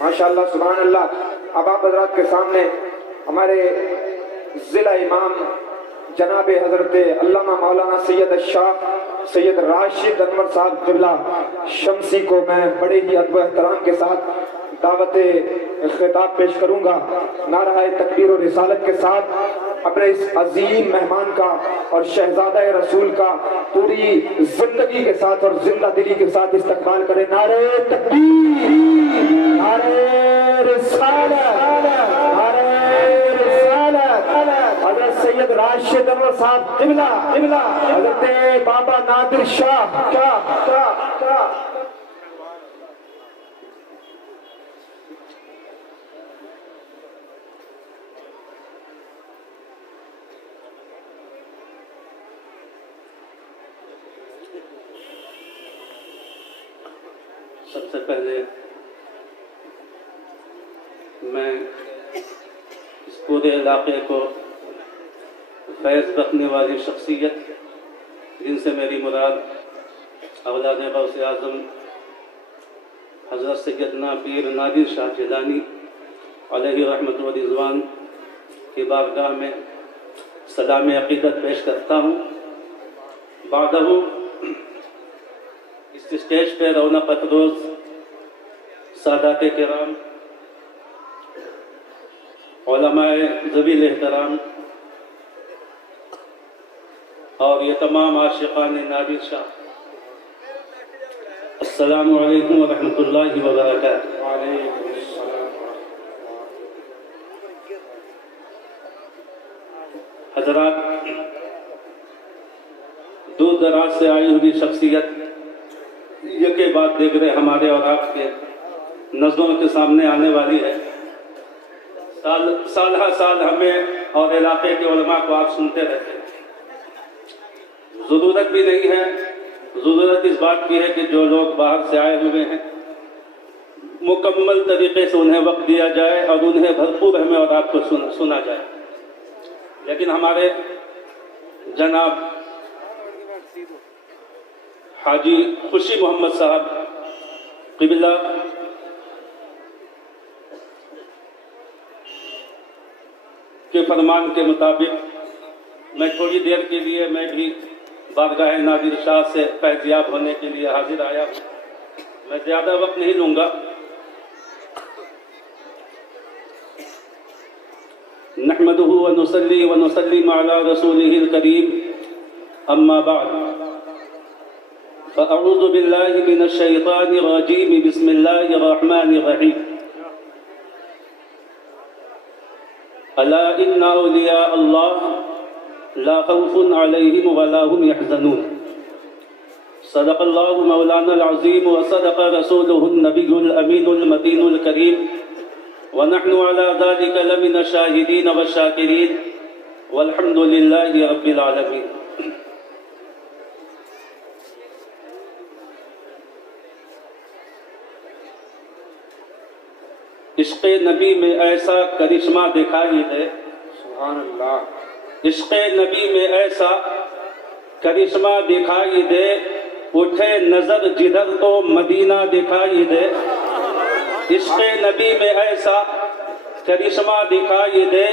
ماشاءاللہ سبحان اللہ۔ اب آپ حضرات کے سامنے ہمارے ضلع امام جناب حضرت علامہ مولانا سید الشاہ سید راشد انور صاحب قبلہ شمسی کو میں بڑے ہی ادب و احترام کے ساتھ دعوت خطاب پیش کروں گا۔ نعرہ تکبیر و رسالت کے ساتھ اپنے اس عظیم مہمان کا اور شہزادہ رسول کا پوری زندگی کے ساتھ اور زندہ دلی کے ساتھ استقبال کریں۔ نعرہ تکبیر، نعرہ رسالت، نعرہ رسالت۔ حضرت سید راشد انور صاحب قبلہ، حضرت بابا نادر شاہ سب سے پہلے میں اس پورے علاقے کو فیض بخشنے والی شخصیت جن سے میری مراد اولاد غوث اعظم حضرت سیدنا پیر نادر شاہ جیلانی علیہ رحمت و رضوان کی بارگاہ میں سلام عقیدت پیش کرتا ہوں۔ بعدہ اس اسٹیج پہ رونق افروز سادات کرام، علماء ذویل احترام اور یہ تمام عاشقان نادر شاہ، السلام علیکم ورحمۃ اللہ وبرکاتہ۔ وعلیکم السلام۔ حضرات، دور دراز سے آئی ہوئی شخصیت یہ کے بعد دیکھ رہے ہمارے اور آپ کے نظروں کے سامنے آنے والی ہے۔ سال ہر سال ہمیں اور علاقے کے علماء کو آپ سنتے رہتے ہیں۔ ضرورت بھی نہیں ہے، ضرورت اس بات کی ہے کہ جو لوگ باہر سے آئے ہوئے ہیں مکمل طریقے سے انہیں وقت دیا جائے اور انہیں بھرپور ہمیں اور آپ کو سنا جائے۔ لیکن ہمارے جناب حاجی خوشی محمد صاحب قبلہ کے فرمان کے مطابق میں تھوڑی دیر کے لیے میں بھی بارگاہ نادر شاہ سے فیضیاب ہونے کے لیے حاضر آیا ہوں۔ میں زیادہ وقت نہیں لوں گا۔ نحمدہ ونصلی ونسلم علی رسولہ الکریم، اما بعد، فاعوذ باللہ من الشیطان الرجیم، بسم اللہ الرحمن الرحیم۔ الا ان اولیاء اللہ لا خوف علیہم ولا هم يحزنون، صدق اللہ مولانا العظیم وصدق رسولہ النبی الامین المتین الکریم، ونحن على ذلك لمن الشاہدین والشاکرین، والحمد للہ رب العالمین۔ عشق نبی میں ایسا کرشمہ دکھائی دے، سبحان اللہ۔ عشق نبی میں ایسا کرشمہ دکھائی دے، اٹھے نظر جدھر تو مدینہ دکھائی دے۔ عشق نبی میں ایسا کرشمہ دکھائی دے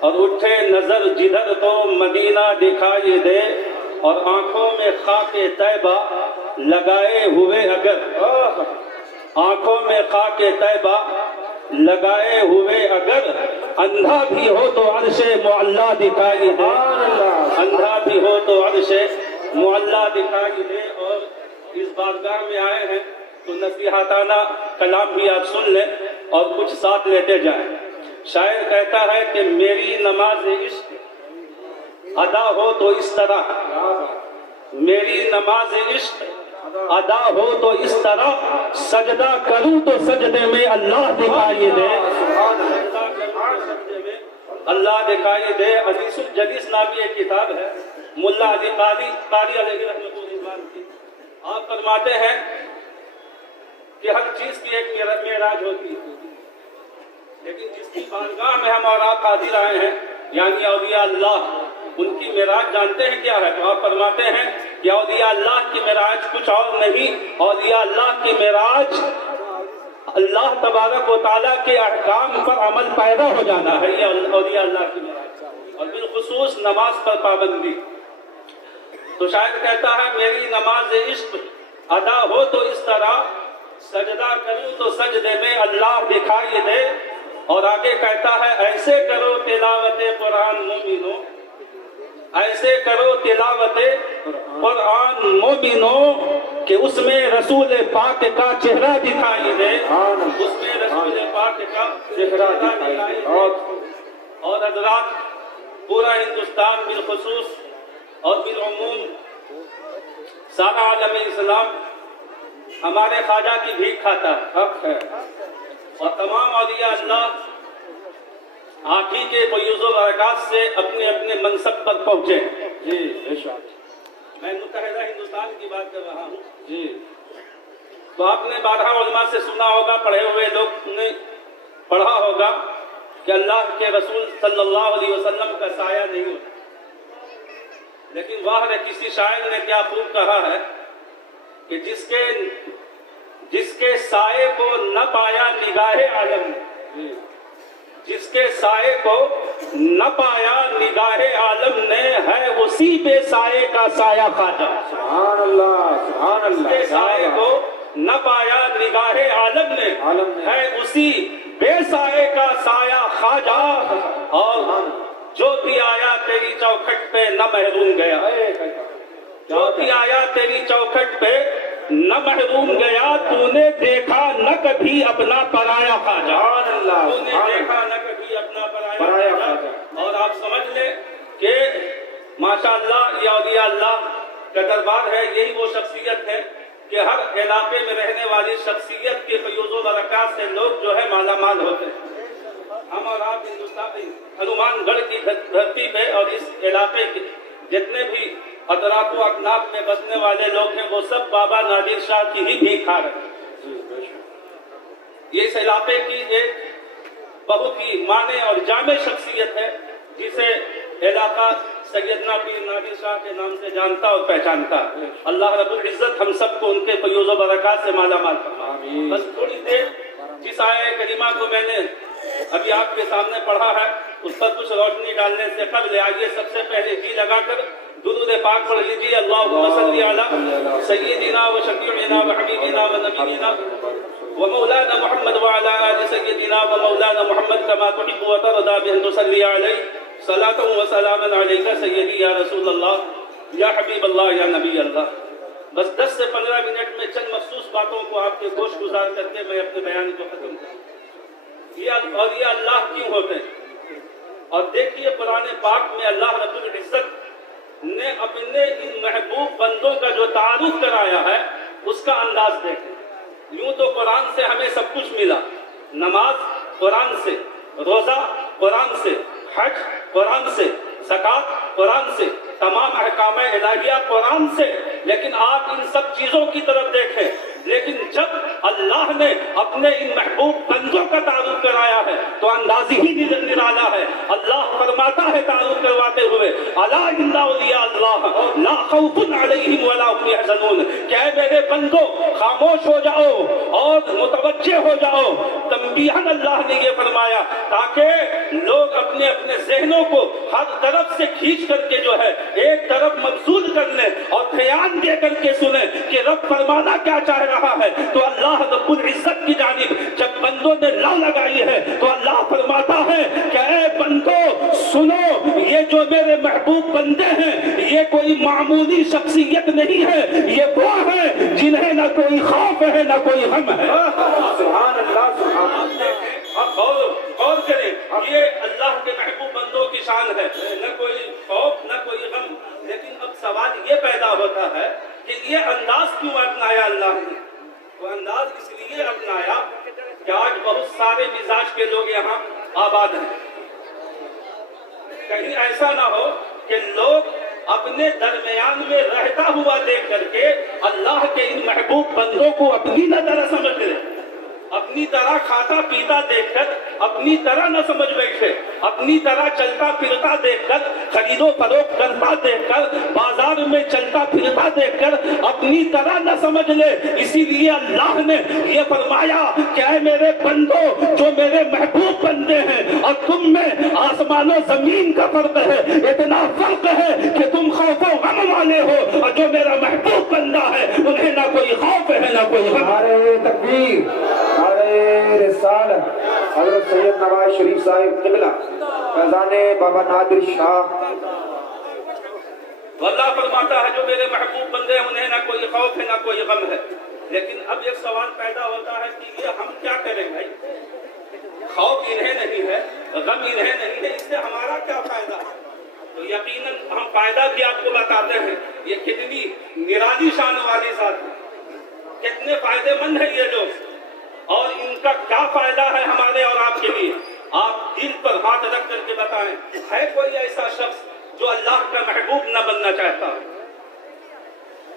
اور اٹھے نظر جدھر تو مدینہ دکھائی دے، اور آنکھوں میں خاک طیبہ لگائے ہوئے اگر، آنکھوں میں خاک طیبہ لگائے ہوئے اگر، اندھا بھی ہو تو عرش معلا دکھائی دے، اندھا بھی ہو تو عرش معلا دکھائی دے۔ اور اس بارگاہ میں آئے ہیں تو نصیحتانہ کلام بھی آپ سن لیں اور کچھ ساتھ لیتے جائیں۔ شاعر کہتا ہے کہ میری نماز عشق ادا ہو تو اس طرح، میری نماز عشق ادا ہو تو اس طرح، سجدہ کروں تو سجدے میں اللہ دکھائی دے، اللہ دکھائی دے۔ حدیث الجلیس نامی ایک کتاب ہے ملا علی قاری علیہ رحمۃ اللہ کی۔ آپ فرماتے ہیں کہ ہر چیز کی ایک معراج ہوتی ہے، لیکن جس کی بارگاہ میں ہم اور آپ حاضر آئے ہیں یعنی اولیاء اللہ، ان کی معراج جانتے ہیں کیا ہے؟ تو آپ فرماتے ہیں کہ اولیاء اللہ کی معراج کچھ اور نہیں، اولیاء اللہ کی معراج اللہ تبارک و تعالیٰ کے احکام پر عمل پیدا ہو جانا ہے، یہ اولیاء اللہ کی مراد، اور بالخصوص نماز پر پابندی۔ تو شاید کہتا ہے میری نماز عشق ادا ہو تو اس طرح، سجدہ کروں تو سجدے میں اللہ دکھائی دے، اور آگے کہتا ہے ایسے کرو تلاوت قرآن مومنو، ایسے کرو تلاوت قرآن مومنو کہ اس میں رسول پاک کا چہرہ دکھائی دے، اس میں رسول پاک کا چہرہ دکھائی دے۔ اور حضرات، پورا ہندوستان بالخصوص اور بالعموم سارا عالم اسلام ہمارے خواجہ کی بھیک کھاتا ہے، اور تمام اولیاء اللہ آپ ہی کے فیوز و برکات سے اپنے اپنے منصب پر پہنچے۔ جی بے شک۔ میں متحدہ ہندوستان کی بات کر رہا ہوں۔ جی تو آپ نے بارہا علماء سے سنا ہوگا، پڑھے ہوئے لوگ نے پڑھا ہوگا کہ اللہ کے رسول صلی اللہ علیہ وسلم کا سایہ نہیں ہوتا، لیکن واہ نے کسی شاعر نے کیا خوب کہا ہے کہ جس کے سائے کو نہ پایا نگاہ عالم نے، جس کے سائے کو نہ پایا نگاہ عالم نے، ہے اسی بے سائے کا سایہ خواجہ۔ سبحان اللہ سبحان اللہ۔ جس کے سائے کو نہ پایا نگاہ عالم نے، ہے اسی بے سائے کا سایہ خواجہ، اور جو بھی آیا تیری چوکھٹ پہ نہ محروم گیا، جو بھی آیا تیری چوکھٹ پہ نہ محروم گیا، تو نے دیکھا نہ کبھی اپنا پرایا خواجہ، تو نے دیکھا نہ کبھی اپنا پرایا خواجہ۔ اور آپ سمجھ لیں کہ ماشاءاللہ یہ اولیاء اللہ کا دربار ہے، یہی وہ شخصیت ہے کہ ہر علاقے میں رہنے والی شخصیت کے فیوز و برکات سے لوگ جو ہے مالا مال ہوتے ہیں۔ ہم اور آپ ہندوستان ہنومان گڑھ کی دھرتی پہ اور اس علاقے کے جتنے بھی اطراف و اکناف میں بسنے والے لوگ ہیں، وہ سب بابا نادر شاہ کی ہی بھیک کھا رہے ہیں۔ یہ اس علاقے کی ایک بہت ہی مانے اور جامع شخصیت ہے، جسے علاقہ سیدنا پیر نادر شاہ کے نام سے جانتا اور پہچانتا۔ اللہ رب العزت ہم سب کو ان کے فیوز و برکات سے مالا مال فرمائے۔ بس تھوڑی دیر جس آیہ کریمہ کو میں نے ابھی آپ کے سامنے پڑھا ہے، اس پر کچھ روشنی ڈالنے سے قبل آئیے سب سے پہلے جی لگا کر درود پاک پڑھ لیجیے۔ اللہم صلی علی سیدنا و شفیعنا و حبیبنا و نبینا و مولانا محمد وعلی آل سیدنا و مولانا محمد کما تحب و ترضى بأن تصلی علیہ صلاۃ و سلام علیک سیدی یا رسول اللہ یا حبیب اللہ یا نبی اللہ۔ بس 10 سے 15 منٹ میں چند مخصوص باتوں کو آپ کے گوش گزار کر کے میں اپنے بیان کو ختم کروں۔ یہ اللہ کیوں ہوتے ہیں؟ اور دیکھیے قرآن پاک میں اللہ رب العزت نے اپنے ان محبوب بندوں کا جو تعارف کرایا ہے اس کا انداز دیکھیں۔ یوں تو قرآن سے ہمیں سب کچھ ملا، نماز قرآن سے، روزہ قرآن سے، حج قرآن سے، زکوٰۃ قرآن سے، تمام احکام الہیہ قرآن سے، لیکن آپ ان سب چیزوں کی طرف دیکھیں، لیکن جب اللہ نے اپنے ان محبوب بندوں کا تعارف کرایا ہے تو انداز ہی نرالا ہے۔ اللہ فرماتا ہے تعارف کرواتے ہوئے، الا ان اولیاء اللہ لا خوف علیہم ولا هم يحزنون، کہ اے میرے بندو خاموش ہو جاؤ اور متوجہ ہو جاؤ۔ تنبیہاً اللہ نے یہ فرمایا تاکہ لوگ اپنے اپنے ذہنوں کو ہر طرف سے کھینچ کر کے جو ہے ایک طرف مبذول کر لیں اور دھیان دے کر کے سنیں کہ رب فرمانا کیا چاہ رہا ہے۔ تو اللہ رب العزت کی جانب جب بندوں نے لا لگائی ہے تو اللہ فرماتا ہے کہ اے بندو سنو، یہ جو میرے محبوب بندے ہیں یہ کوئی معمولی شخصیت نہیں ہے، یہ وہ ہے جنہیں نہ کوئی خوف ہے نہ کوئی غم ہے۔ سبحان اللہ سبحان اللہ۔ اب غور کریں، یہ اللہ کے محبوب بندوں کی شان ہے، نہ کوئی خوف نہ کوئی غم۔ لیکن اب سوال یہ پیدا ہوتا ہے کہ یہ انداز کیوں اپنایا اللہ نے؟ وہ انداز اس لیے اپنایا کہ آج بہت سارے مزاج کے لوگ یہاں آباد ہیں، کہیں ایسا نہ ہو کہ لوگ اپنے درمیان میں رہتا ہوا دیکھ کر کے اللہ کے ان محبوب بندوں کو اپنی نہ طرح سمجھ لیں اپنی طرح کھاتا پیتا دیکھ کر اپنی طرح نہ سمجھ بیٹھے، اپنی طرح چلتا پھرتا دیکھ کر، خرید و فروخت کرتا دیکھ کر، بازار میں چلتا پھرتا دیکھ کر اپنی طرح نہ سمجھ لے۔ اسی لیے اللہ نے یہ فرمایا کہ اے میرے بندو جو میرے محبوب بندے ہیں، اور تم میں آسمان و زمین کا فرق ہے، اتنا فرق ہے کہ تم خوف و غم والے ہو، اور جو میرا محبوب بندہ ہے انہیں نہ کوئی خوف ہے نہ کوئی غم۔ نعرہ تکبیر، نعرہ رسالت، حضرت سید نواز شریف صاحب قبلہ، فیضان بابا نادر شاہ۔ اللہ فرماتا ہے جو میرے محبوب بندے ہیں انہیں نہ کوئی خوف ہے نہ کوئی غم ہے۔ لیکن اب ایک سوال پیدا ہوتا ہے کہ یہ ہم کیا کریں بھائی؟ خوف انہیں نہیں ہے، غم انہیں نہیں ہے، اس سے ہمارا کیا فائدہ ہے؟ تو یقیناً ہم فائدہ بھی آپ کو بتاتے ہیں، یہ کتنی نرالی شان والی ذات ہے، کتنے فائدے مند ہے یہ لوگ، اور ان کا کیا فائدہ ہے ہمارے اور آپ کے لیے۔ آپ دل پر ہاتھ رکھ کر کے بتائیں، ہے کوئی ایسا شخص جو اللہ کا محبوب نہ بننا چاہتا ہو؟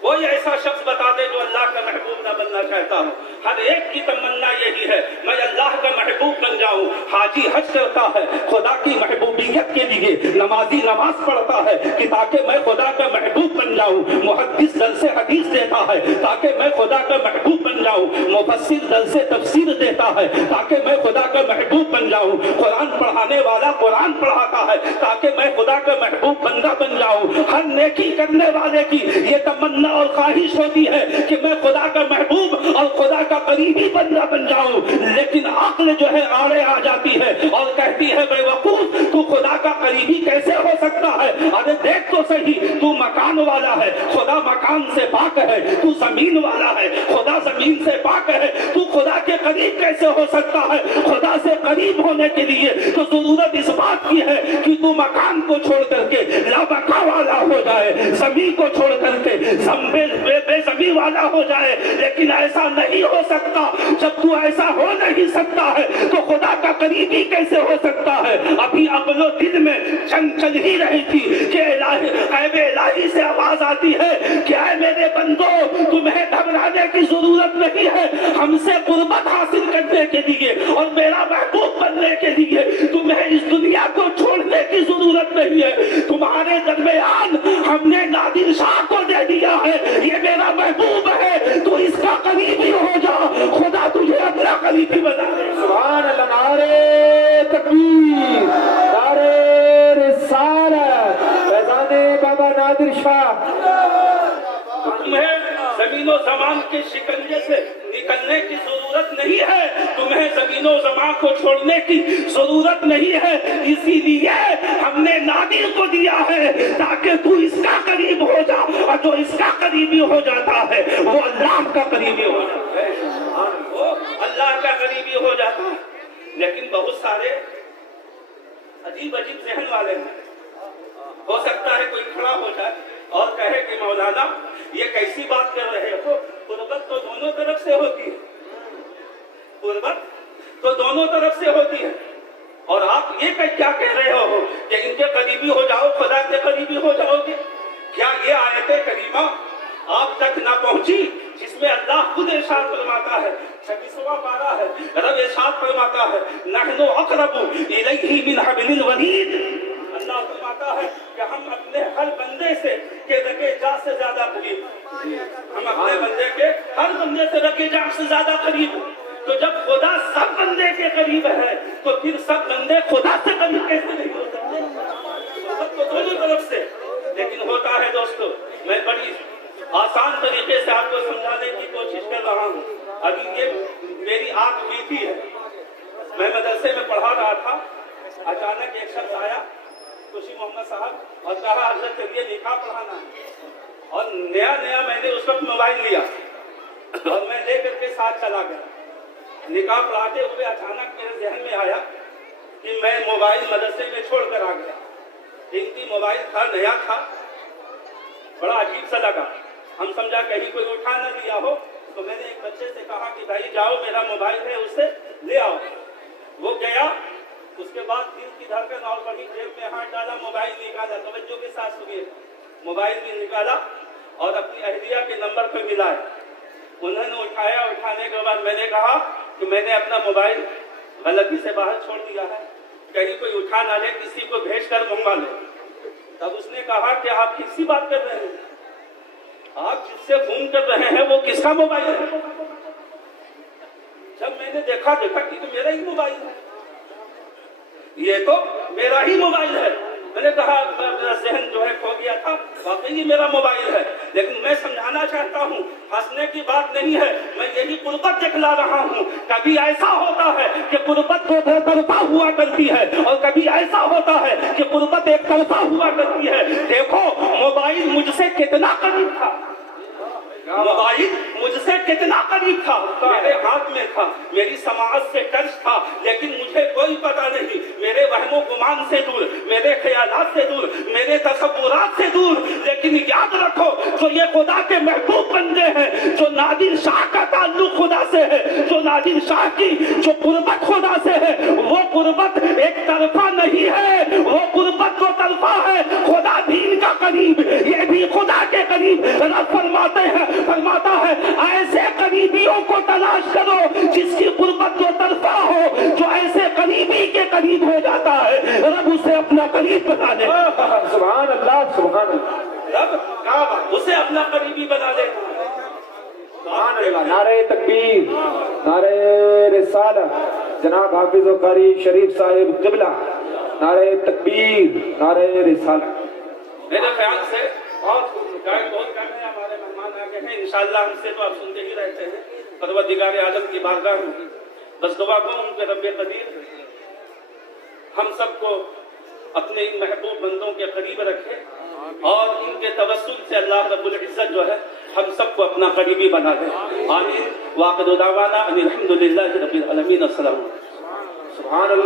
کوئی ایسا شخص بتا دے جو اللہ کا محبوب نہ بننا چاہتا ہو؟ ہر ایک کی تمنا یہی ہے میں اللہ کا محبوب بن جاؤں۔ حاجی حج کرتا ہے خدا کی محبوبیت کے لیے، نمازی نماز پڑھتا ہے کہ تاکہ میں خدا کا محبوب بن جاؤں، محدث درس حدیث دیتا ہے تاکہ میں خدا کا محبوب بن جاؤں، مفسر درس تفسیر دیتا ہے تاکہ میں خدا کا محبوب بن جاؤں، قرآن پڑھانے والا قرآن پڑھاتا ہے تاکہ میں خدا کا محبوب بندہ بن جاؤں۔ ہر نیکی کرنے والے کی یہ تمنا اور خواہش ہوتی ہے کہ میں خدا کا محبوب اور خدا کا قریبی بندہ بن جاؤں، لیکن عقل جو ہے آڑے آ جاتی ہے اور کہتی ہے بے وقوف تو خدا کا قریبی کیسے ہو سکتا ہے؟ ارے دیکھ تو صحیح، تو مکان والا ہے خدا مکان سے پاک ہے، تو زمین والا ہے خدا زمین سے پاک ہے، تو خدا کے قریب کیسے ہو سکتا ہے؟ خدا سے قریب ہونے کے لیے تو ضرورت اس بات کی ہے کہ تو مکان کو چھوڑ کر کے لامکاں والا ہو جائے، زمین کو چھوڑ کر کے بے زمین والا ہو جائے، لیکن ایسا نہیں ہو سکتا۔ جب تو ایسا ہو نہیں سکتا ہے تو خدا کا قریبی کیسے ہو سکتا ہے؟ ابھی عقل و دل میں جنگ چل ہی رہی تھی کہ غیب الہی سے آواز آتی ہے کہ اے میرے بندو تمہیں گھبرانے کی ضرورت نہیں ہے، ہم سے قربت حاصل کرنے کے لیے اور میرا محبوب بننے کے لیے تمہیں اس دنیا کو چھوڑنے کی ضرورت نہیں ہے۔ تمہارے درمیان ہم نے نادر شاہ کو دے دیا ہے، یہ میرا محبوب ہے، تو اس کا قریبی ہو جا، خدا تجھے اپنا قریبی بنا دے۔ سبحان اللہ، نعرہ تکبیر، نعرہ رسالت، فیضان بابا نادر شاہ۔ تمہیں زمین و زمان کے شکنجے سے نکلنے کی ضرورت نہیں ہے، تمہیں زمین و زمان کو چھوڑنے کی ضرورت نہیں ہے، اسی لیے ہم نے نادر کو دیا ہے تاکہ تو اس کا قریب ہو جا، اور جو اس کا قریبی ہو جاتا ہے وہ اللہ کا قریبی ہو جاتا ہے، وہ اللہ کا قریبی ہو جاتا ہے۔ لیکن بہت سارے عجیب عجیب ذہن والے ہیں، ہو سکتا ہے کوئی کھڑا ہو جائے اور کہے کہ مولانا یہ کیسی بات کر رہے ہو، قربت تو دونوں طرف سے ہوتی ہے، قربت تو دونوں طرف سے ہوتی ہے، اور آپ یہ کیا کہہ رہے ہو کہ ان کے قریبی ہو جاؤ خدا کے قریبی ہو جاؤ گے؟ کیا یہ آیت کریمہ آپ تک نہ پہنچی جس میں اللہ خود ارشاد فرماتا ہے، 26واں پارہ ہے، رب ارشاد فرماتا ہے نحن اقرب الیہ من حبل الورید، اللہ فرماتا ہے کہ ہم اپنے ہر بندے سے کہ رگے جا سے زیادہ قریب، ہم اپنے بندے کے ہر بندے سے رگے جا سے زیادہ قریب۔ تو جب خدا سب بندے کے قریب ہے تو پھر سب بندے خدا سے قریب کیسے نہیں ہو سکتے؟ سب تو دونوں طرف سے۔ لیکن ہوتا ہے دوستو، میں بڑی آسان طریقے سے آپ کو سمجھانے کی کوشش کر رہا ہوں، ابھی یہ میری آنکھ بیتی ہے، میں مدرسے میں پڑھا رہا تھا، اچانک ایک شخص آیا خوشی محمد صاحب اور کہا حضرت چلیے نکاح پڑھانا ہے، اور نیا میں نے اس وقت موبائل لیا اور میں لے کر کے ساتھ چلا گیا۔ نکاح پڑھاتے ہوئے اچانک میرے ذہن میں آیا کہ میں موبائل مدرسے میں چھوڑ کر آ گیا، قیمتی موبائل تھا، نیا تھا، بڑا عجیب سا لگا، ہم سمجھا کہیں کوئی اٹھا نہ دیا ہو، تو میں نے ایک بچے سے کہا کہ بھائی جاؤ میرا موبائل ہے اسے لے آؤ، وہ گیا، اس کے بعد دل کی دھڑکن اور بڑی، جیب میں ہاتھ ڈالا، موبائل نکالا، توجہ کے ساتھ سنیے، موبائل بھی نکالا اور اپنی اہلیہ کے نمبر پہ ملایا، انہوں نے اٹھایا، اٹھانے کے بعد میں نے کہا کہ میں نے اپنا موبائل غلطی سے باہر چھوڑ دیا ہے، کہیں کوئی اٹھا نہ لے، کسی کو بھیج کر منگوا لے۔ تب اس نے کہا کہ آپ کس کی بات کر رہے ہیں؟ آپ جس سے فون کر رہے ہیں وہ کس کا موبائل ہے؟ جب میں نے دیکھا کہ تو میرا ہی موبائل ہے، یہ تو میرا ہی موبائل ہے۔ میں نے کہا میرا ذہن جو ہے کھو گیا تھا، واقعی یہ میرا موبائل ہے، لیکن میں سمجھانا چاہتا ہوں ہنسنے کی بات نہیں ہے، میں یہی قربت دکھلا رہا ہوں۔ کبھی ایسا ہوتا ہے کہ قربت دو طرفہ ہوا کرتی ہے، اور کبھی ایسا ہوتا ہے کہ قربت ایک طرفہ ہوا کرتی ہے۔ دیکھو موبائل مجھ سے کتنا قریب تھا، موبائل مجھ سے کتنا قریب تھا، میرے ہاتھ میں تھا، میری سماعت سے ٹچ تھا، لیکن مجھے کوئی پتہ نہیں، میرے وہم و گمان سے دور، میرے خیالات سے دور، میرے تصورات سے دور۔ لیکن یاد رکھو جو یہ خدا کے محبوب بندے ہیں، جو نادر شاہ کا تعلق خدا سے ہے، جو نادر شاہ کی جو قربت خدا سے ہے، وہ قربت ایک طرفہ نہیں ہے، وہ قربت دو طرفہ ہے۔ خدا دین کا قریب، یہ بھی خدا کے قریب۔ رب فرماتا ہے ایسے قریبیوں کو تلاش کرو جس کی قربت دو طرفہ ہو، جو ایسے قریبی کے قریب ہو جاتا ہے رب اسے اپنا قریب بنا دے۔ سبحان اللہ، سبحان اللہ، رب اسے اپنا قریبی بنا دے۔ سبحان اللہ۔ نعرہ تکبیر، نعرہ رسالت، جناب حافظ و قاری شریف صاحب قبلہ، نعرہ تکبیر، نعرہ رسالت۔ میرے خیال سے بہت کم ہے، ہمارے مہمان آگے ہیں، انشاءاللہ ہم سے تو آپ سنتے ہی رہتے ہیں۔ پروردگار عالم کی بارگاہ میں بس دعا کو ان کے رب قدیر ہم سب کو اپنے ان محبوب بندوں کے قریب رکھے، اور ان کے توسل سے اللہ رب العزت جو ہے ہم سب کو اپنا قریبی بنا دے۔ آمین۔ وآخر دعوانا ان الحمد للہ رب العالمین۔ السلام علیکم۔ سبحان اللہ۔